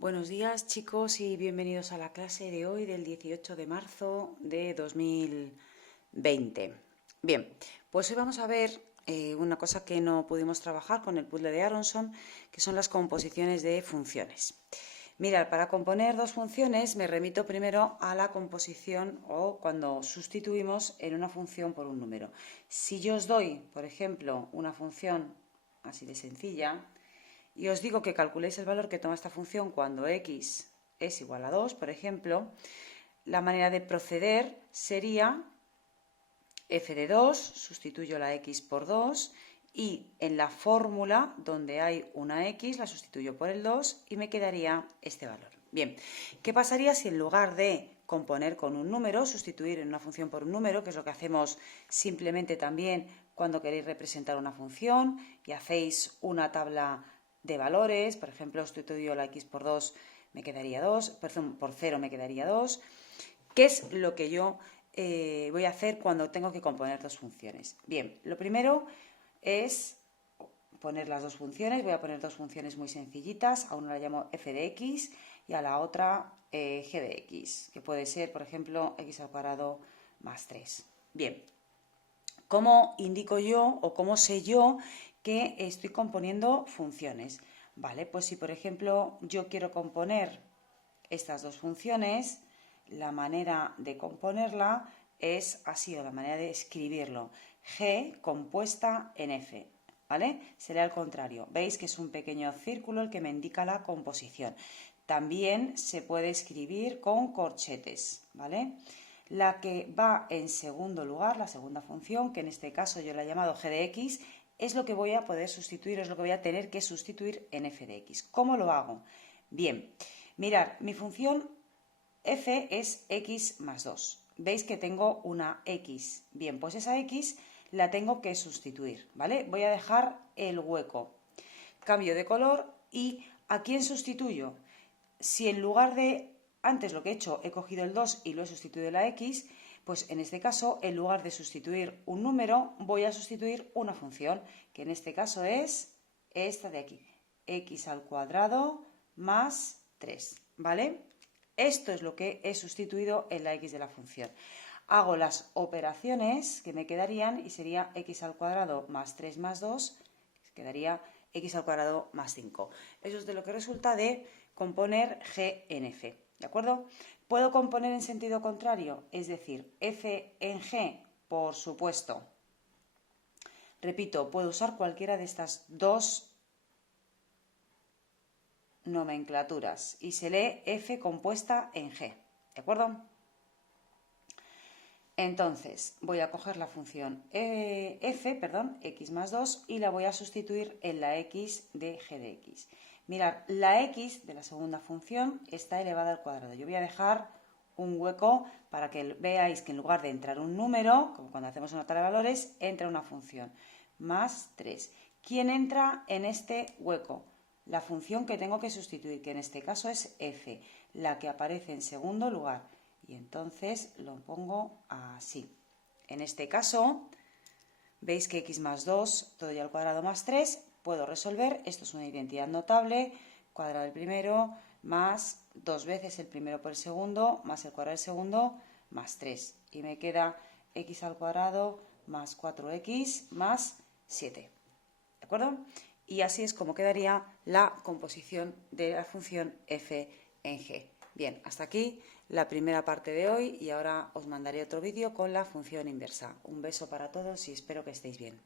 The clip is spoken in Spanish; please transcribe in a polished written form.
Buenos días, chicos, y bienvenidos a la clase de hoy del 18 de marzo de 2020. Bien, pues hoy vamos a ver una cosa que no pudimos trabajar con el puzzle de Aronson, que son las composiciones de funciones. Mirad, para componer dos funciones me remito primero a la composición o cuando sustituimos en una función por un número. Si yo os doy, por ejemplo, una función así de sencilla, y os digo que calculéis el valor que toma esta función cuando x es igual a 2, por ejemplo, la manera de proceder sería f de 2, sustituyo la x por 2 y en la fórmula donde hay una x la sustituyo por el 2 y me quedaría este valor. Bien, ¿qué pasaría si en lugar de componer con un número, sustituir en una función por un número, que es lo que hacemos simplemente también cuando queréis representar una función y hacéis una tabla de valores, por ejemplo, sustituyo la x por 2, me quedaría 2, perdón, por 0 me quedaría 2. ¿Qué es lo que yo voy a hacer cuando tengo que componer dos funciones? Bien, lo primero es poner las dos funciones. Voy a poner dos funciones muy sencillitas. A una la llamo f de x y a la otra g de x, que puede ser, por ejemplo, x al cuadrado más 3. Bien, ¿cómo indico yo o cómo sé yo que estoy componiendo funciones? Vale, pues si por ejemplo yo quiero componer estas dos funciones, la manera de componerla es así, o la manera de escribirlo: g compuesta en f, ¿vale? Sería al contrario. Veis que es un pequeño círculo el que me indica la composición. También se puede escribir con corchetes, ¿vale? La que va en segundo lugar, la segunda función, que en este caso yo la he llamado g de x, es lo que voy a poder sustituir, es lo que voy a tener que sustituir en f de x. ¿Cómo lo hago? Bien, mirad, mi función f es x más 2. ¿Veis que tengo una x? Bien, pues esa x la tengo que sustituir, ¿vale? Voy a dejar el hueco. Cambio de color y ¿a quién sustituyo? Si en lugar de antes lo que he hecho he cogido el 2 y lo he sustituido la x, pues en este caso, en lugar de sustituir un número, voy a sustituir una función, que en este caso es esta de aquí, x al cuadrado más 3, ¿vale? Esto es lo que he sustituido en la x de la función. Hago las operaciones que me quedarían y sería x al cuadrado más 3 más 2, que quedaría x al cuadrado más 5. Eso es de lo que resulta de componer g en f, ¿de acuerdo? ¿Puedo componer en sentido contrario? Es decir, f en g, por supuesto. Repito, puedo usar cualquiera de estas dos nomenclaturas y se lee f compuesta en g, ¿de acuerdo? Entonces voy a coger la función x más 2 y la voy a sustituir en la x de g de x. Mirad, la x de la segunda función está elevada al cuadrado. Yo voy a dejar un hueco para que veáis que en lugar de entrar un número, como cuando hacemos una tabla de valores, entra una función, más 3. ¿Quién entra en este hueco? La función que tengo que sustituir, que en este caso es f, la que aparece en segundo lugar. Y entonces lo pongo así. En este caso, veis que x más 2, todo y al cuadrado más 3, puedo resolver. Esto es una identidad notable, cuadrado del primero más 2 veces el primero por el segundo, más el cuadrado del segundo, más 3. Y me queda x al cuadrado más 4x más 7. ¿De acuerdo? Y así es como quedaría la composición de la función f en g. Bien, hasta aquí la primera parte de hoy y ahora os mandaré otro vídeo con la función inversa. Un beso para todos y espero que estéis bien.